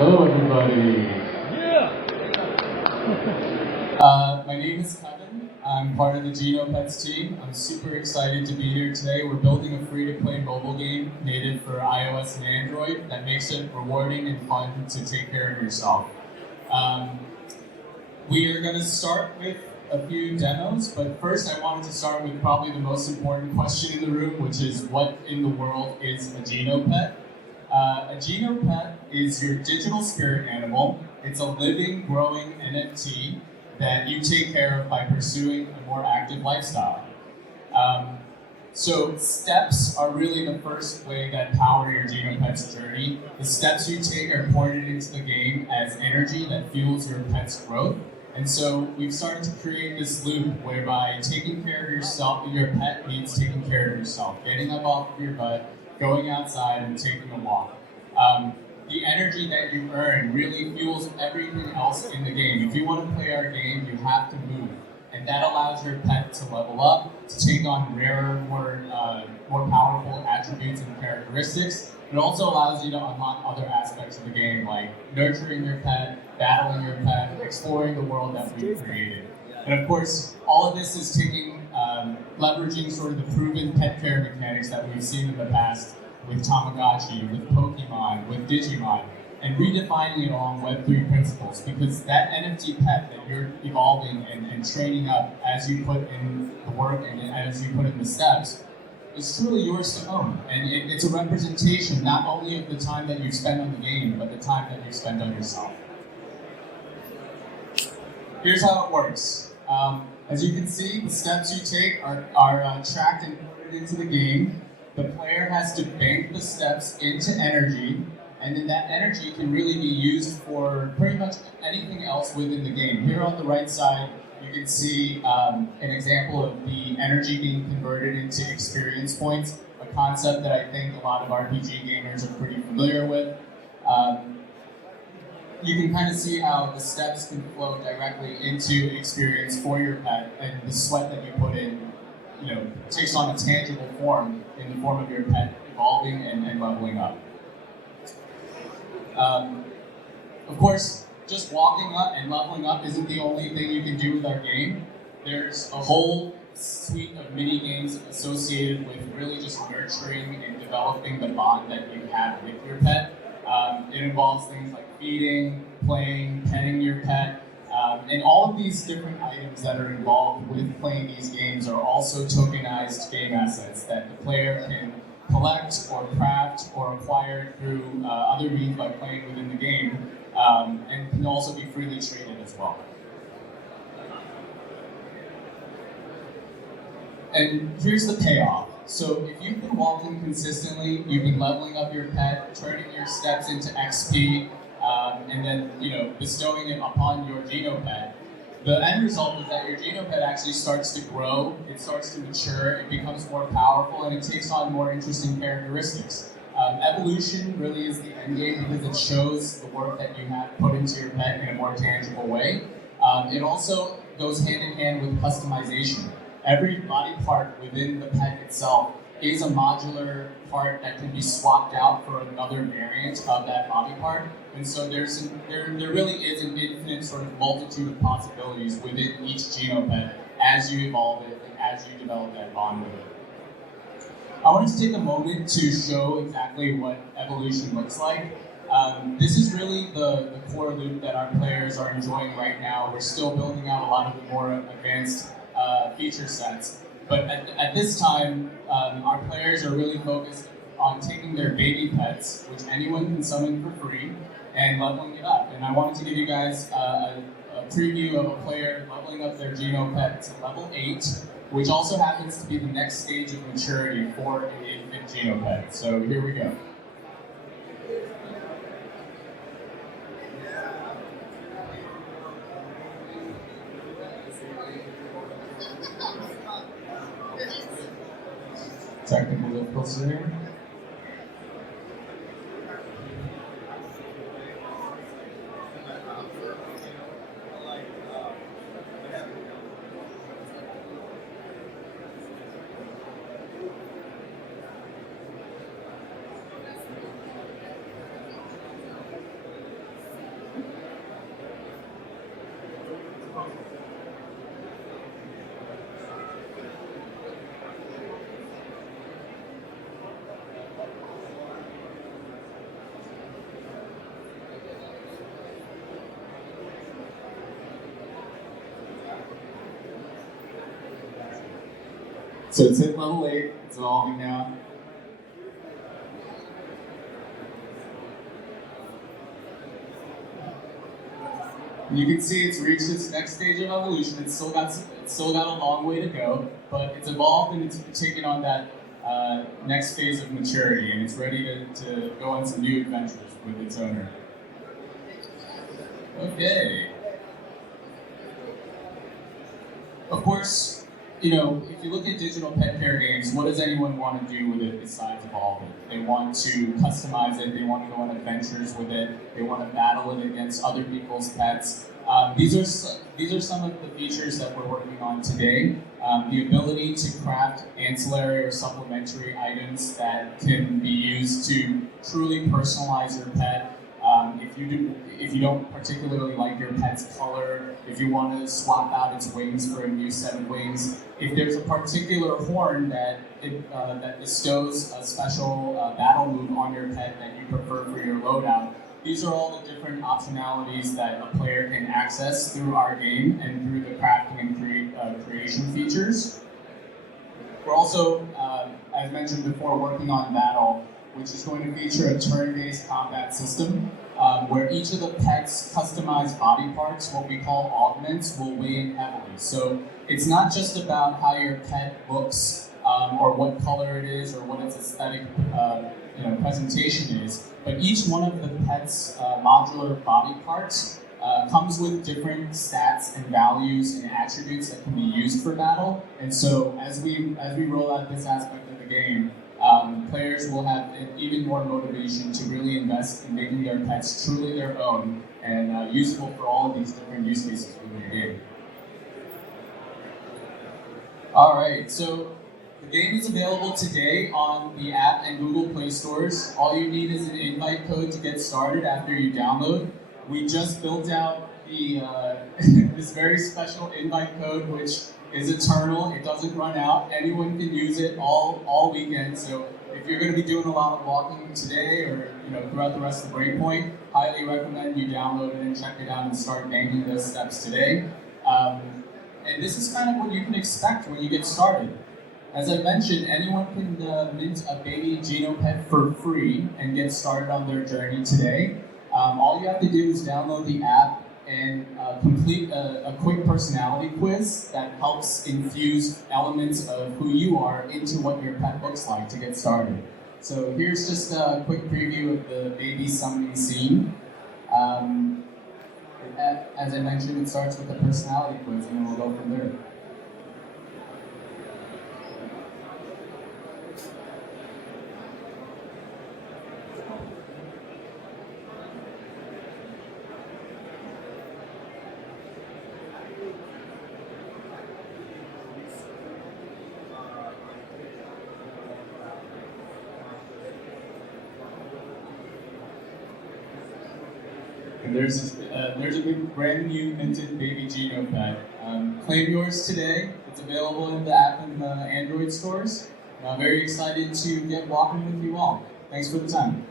Hello, everybody. Yeah. My name is Kevin. I'm part of the Genopets team. I'm super excited to be here today. We're building a free-to-play mobile game native for iOS and Android that makes it rewarding and fun to take care of yourself. We are going to start with a few demos, but first I wanted to start with probably the most important question in the room, which is what in the world is a Genopet? A Genopet is your digital spirit animal. It's a living, growing NFT that you take care of by pursuing a more active lifestyle. So steps are really the first way that power your Genopet's journey. The steps you take are pointed into the game as energy that fuels your pet's growth. And so we've started to create this loop whereby taking care of yourself, your pet means taking care of yourself. Getting up off of your butt, going outside and taking a walk. The energy that you earn really fuels everything else in the game. If you want to play our game, you have to move. And that allows your pet to level up, to take on rarer, more powerful attributes and characteristics. It also allows you to unlock other aspects of the game, like nurturing your pet, battling your pet, exploring the world that we've created. And of course, all of this is leveraging sort of the proven pet care mechanics that we've seen in the past with Tamagotchi, with Pokemon, with Digimon, and redefining it along Web3 principles, because that NFT pet that you're evolving and training up as you put in the work and as you put in the steps is truly yours to own. And it's a representation not only of the time that you spend on the game, but the time that you spend on yourself. Here's how it works. As you can see, the steps you take are tracked and put into the game. The player has to bank the steps into energy, and then that energy can really be used for pretty much anything else within the game. Here on the right side, you can see an example of the energy being converted into experience points, a concept that I think a lot of RPG gamers are pretty familiar with. You can kind of see how the steps can flow directly into experience for your pet, and the sweat that you put in, takes on a tangible form in the form of your pet evolving and leveling up. Of course, just walking up and leveling up isn't the only thing you can do with our game. There's a whole suite of mini games associated with really just nurturing and developing the bond that you have with your pet. It involves things like feeding, playing, petting your pet, and all of these different items that are involved with playing these games are also tokenized game assets that the player can collect or craft or acquire through other means by playing within the game, and can also be freely traded as well. And here's the payoff. So if you've been walking consistently, you've been leveling up your pet, turning your steps into XP, and then bestowing it upon your Genopet, the end result is that your Genopet actually starts to grow, it starts to mature, it becomes more powerful, and it takes on more interesting characteristics. Evolution really is the end game because it shows the work that you have put into your pet in a more tangible way. It also goes hand in hand with customization. Every body part within the pet itself is a modular part that can be swapped out for another variant of that body part. And so there really is an infinite sort of multitude of possibilities within each Genopet as you evolve it and as you develop that bond with it. I wanted to take a moment to show exactly what evolution looks like. This is really the core loop that our players are enjoying right now. We're still building out a lot of the more advanced feature sets. But at this time, our players are really focused on taking their baby pets, which anyone can summon for free, and leveling it up. And I wanted to give you guys a preview of a player leveling up their Genopet to level 8, which also happens to be the next stage of maturity for an infant Genopet. So here we go. Technical difficulties here. So it's hit level 8, it's evolving now. You can see it's reached its next stage of evolution. It's still got a long way to go, but it's evolved and it's taken on that next phase of maturity, and it's ready to go on some new adventures with its owner. Okay. Of course, you know, if you look at digital pet care games, what does anyone want to do with it besides evolve it? They want to customize it, they want to go on adventures with it, they want to battle it against other people's pets. These are some of the features that we're working on today. The ability to craft ancillary or supplementary items that can be used to truly personalize your pet. If you don't particularly like your pet's color, if you want to swap out its wings for a new set of wings, if there's a particular horn that bestows a special battle move on your pet that you prefer for your loadout, these are all the different optionalities that a player can access through our game and through the crafting and creation features. We're also, as mentioned before, working on Battle, which is going to feature a turn-based combat system where each of the pet's customized body parts, what we call augments, will weigh in heavily. So it's not just about how your pet looks or what color it is or what its aesthetic presentation is, but each one of the pet's modular body parts comes with different stats and values and attributes that can be used for battle. And so as we roll out this aspect of the game, players will have even more motivation to really invest in making their pets truly their own and useful for all of these different use cases within the game. All right, so the game is available today on the app and Google Play stores. All you need is an invite code to get started after you download. We just built out the this very special invite code, which is eternal. It doesn't run out. Anyone can use it all weekend. So if you're going to be doing a lot of walking today or throughout the rest of Breakpoint, highly recommend you download it and check it out and start banking those steps today. And this is kind of what you can expect when you get started. As I mentioned, anyone can mint a baby Genopet for free and get started on their journey today. All you have to do is download the app and complete a quick personality quiz that helps infuse elements of who you are into what your pet looks like to get started. So here's just a quick preview of the baby summoning scene. As I mentioned, it starts with a personality quiz and then we'll go from there. And there's a big brand new minted baby Genopet. Claim yours today. It's available in the app and the Android stores. I'm very excited to get walking with you all. Thanks for the time.